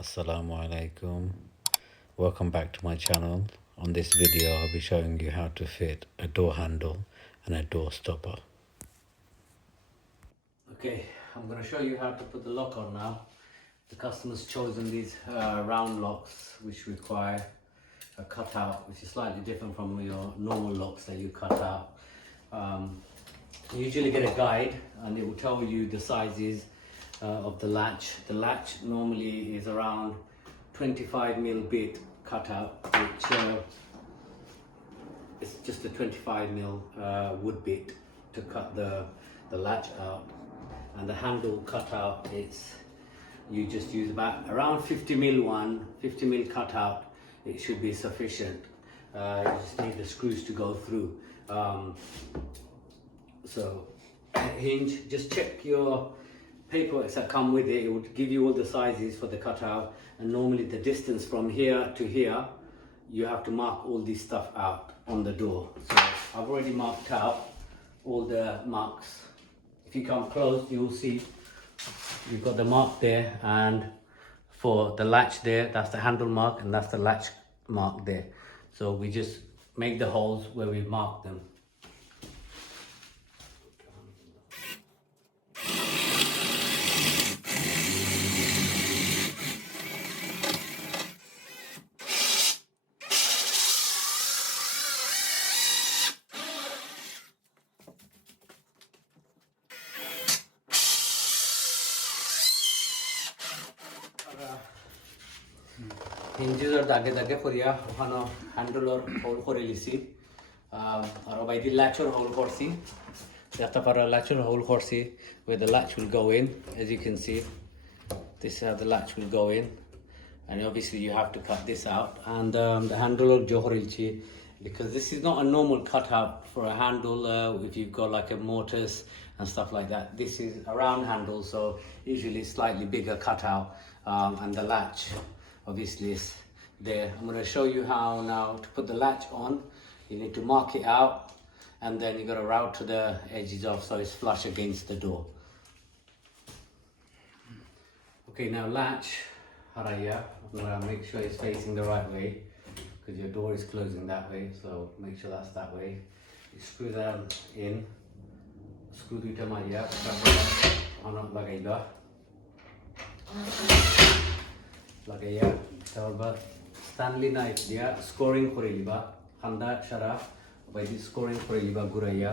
Assalamu alaikum. Welcome back to my channel. On this video I'll be showing you how to fit a door handle and a door stopper. Okay, I'm going to show you how to put the lock on now. The customer's chosen these round locks which require a cutout, which is slightly different from your normal locks that you cut out. You usually get a guide and it will tell you the sizes of the latch. The latch normally is around 25mm bit cutout, which is just a 25mm wood bit to cut the latch out. And the handle cutout, you just use about around 50mm one, 50mm cutout. It should be sufficient. You just need the screws to go through. So hinge, just check your paperwork that come with it. It would give you all the sizes for the cutout, and normally the distance from here to here, you have to mark all this stuff out on the door. So I've already marked out all the marks. If you come close, you will see you've got the mark there, and for the latch there, that's the handle mark, and that's the latch mark there. So we just make the holes where we mark them. হিঞ্জের দাগে দাগে করিয়া ওখানে হ্যান্ডেলর whole করে লিছি আর বাইদি latchর whole করছি একটা পারা latchর whole করছি where the latch will go in. As you can see, this is how the latch will go in, and obviously you have to cut this out. And the handle johorilchi, because this is not a normal cutout for a handle. If you've got like a mortise and stuff like that, this is a round handle, so usually slightly bigger cutout. And the latch obviously is there. I'm going to show you how now to put the latch on. You need to mark it out, and then you got to route to the edges off so it's flush against the door. Okay, now latch haraya. I'm going to make sure it's facing the right way, because your door is closing that way, so make sure that's that way. You screw them in. Screw দুইটা মারিয়া অনক লাগাইবা লাগাইয়া তারপর Stanley knife দিয়া scoring করে লিবা খান্দা সারা বাইদি scoring করে লিবা ঘুরাইয়া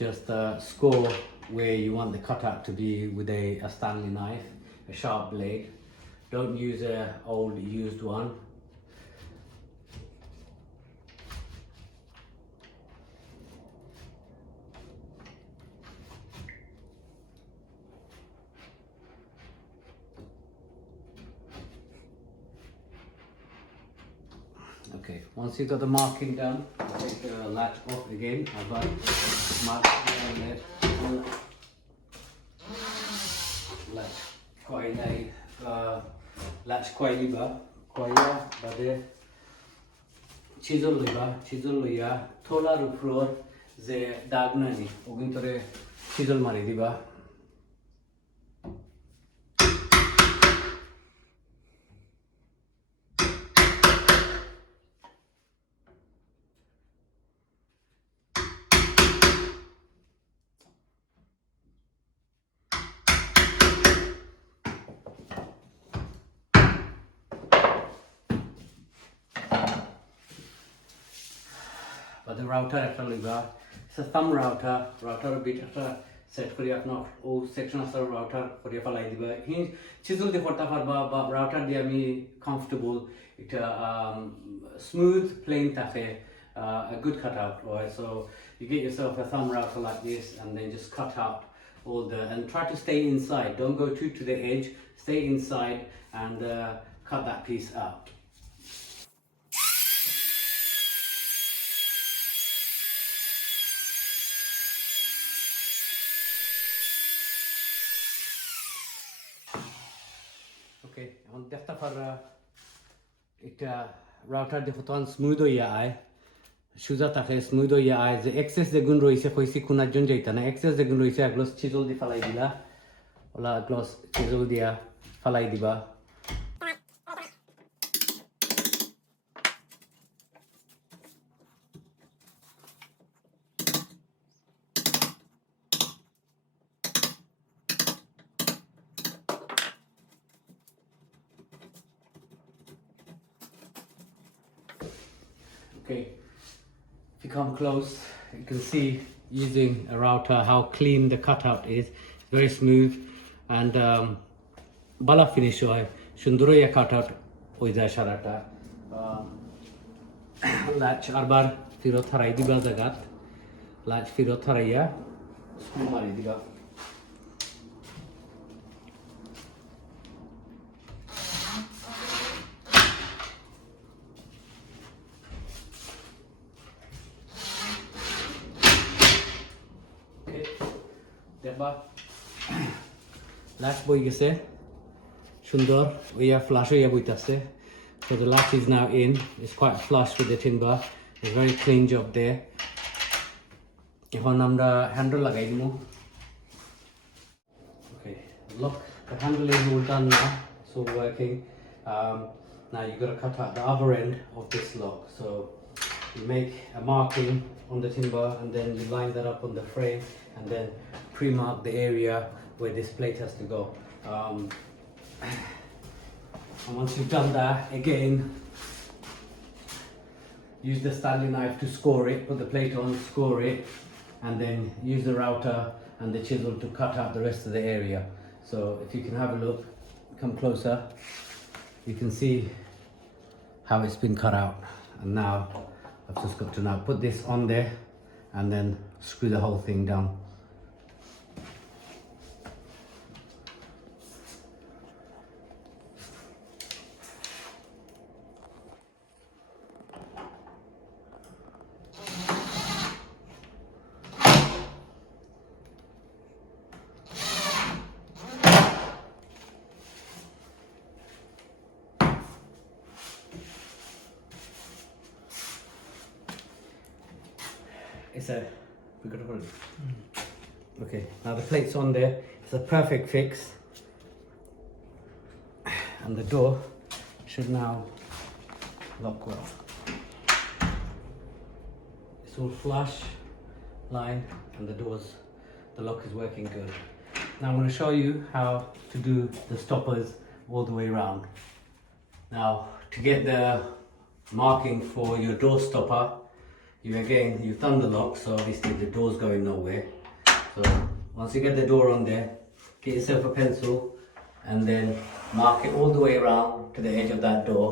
just score where you want the cutout to be with a Stanley knife, a sharp blade. Don't use a old used one. Okay, once you got the marking done, take the latch off again. I've got mark down there. Latch koilai, latch koiliba, koila, bade chisel liba, chisel loya, thola rufror ze dagnani. Ogintore chisel mari diba. But the router actually it's a thumb router bit set kori apnar o section asar router kori falai diba hin chisel de korta parba ba router dia ami comfortable এটা smooth plain থাকে a good cutout, right? So you get yourself a thumb router like this, and then just cut out all the, and try to stay inside, don't go too to the edge, stay inside and cut that piece out. Okay, এখন দেখতে পাররা এটা router দেখো তখন smooth হইয়া আয় সোজা থাকে smooth হইয়া আয় যে এক্সেস যেগুন রয়েছে কইছি কোনার জন যাইতা না এক্সেস যেগুন রয়েছে এগুলো চিজল দিয়ে ফালাই দিলা ওলা গ্লস চিজল দিয়া ফালাই দিবা Okay, if you come close, you can see using a router how clean the cutout is. It's very smooth and bala finish hoy sundoro ya cutout hoy jay sarata latch arbar firo tharai diba jagat latch firo tharaiya screw mari diba. দেখবা latch বই গেছে সুন্দর ওইয়া flush হইয়া বইতাছে. So the latch is now in. It's quite flush with the timber. It's a very clean job there. এখন আমরা handle লাগাই দিমু. Okay, look, the handle is all done now. It's all working. Now you've got to cut out the other end of this lock. So you make a marking on the timber and then you line that up on the frame and then pre-mark the area where this plate has to go. And once you've done that, again, use the Stanley knife to score it, put the plate on, score it, and then use the router and the chisel to cut out the rest of the area. So if you can have a look, come closer, you can see how it's been cut out. And now I've just got to now put this on there and then screw the whole thing down. We got to hold it. Okay, now the plate's on there. It's a perfect fix. And the door should now lock well. It's all flush, line, and the lock is working good. Now I'm going to show you how to do the stoppers all the way around. Now, to get the marking for your door stopper, you've done the lock, so obviously the door's going nowhere. So once you get the door on there, get yourself a pencil and then mark it all the way around to the edge of that door,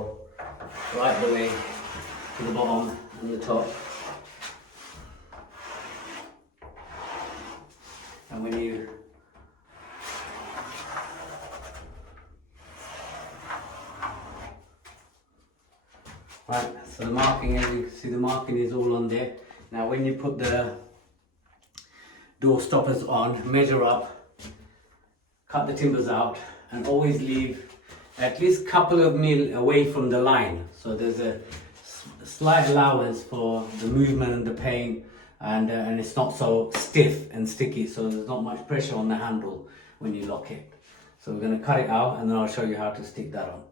right the way to the bottom and the top. And when you right, so the marking, as you can see, the marking is all on there. Now when you put the door stoppers on, measure up, cut the timbers out, and always leave at least a couple of mil away from the line. So there's a slight allowance for the movement and the pain, and it's not so stiff and sticky, so there's not much pressure on the handle when you lock it. So we're going to cut it out and then I'll show you how to stick that on.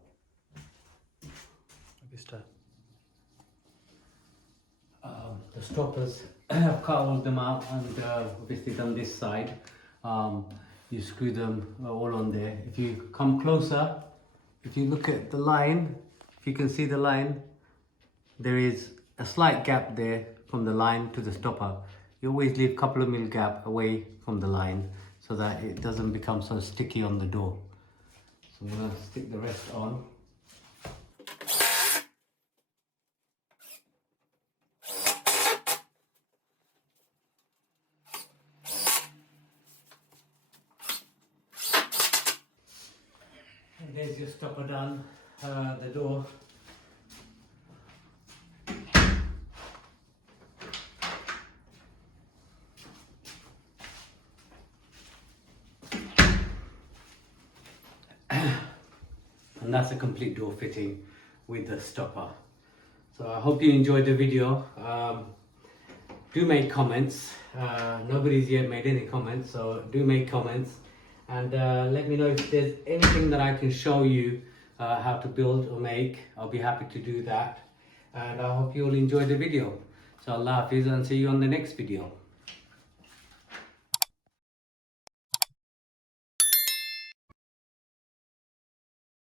The stoppers, I've cut all of them out and obviously done this side. You screw them all on there. If you come closer, if you look at the line, if you can see the line, there is a slight gap there from the line to the stopper. You always leave a couple of mil gap away from the line so that it doesn't become so sticky on the door. So I'm going to stick the rest on. There's your stopper done, the door. And that's a complete door fitting with the stopper. So I hope you enjoyed the video. Do make comments. Nobody's yet made any comments, so do make comments. And let me know if there's anything that I can show you how to build or make. I'll be happy to do that. And I hope you all enjoy the video. So Allah Hafiz and see you on the next video.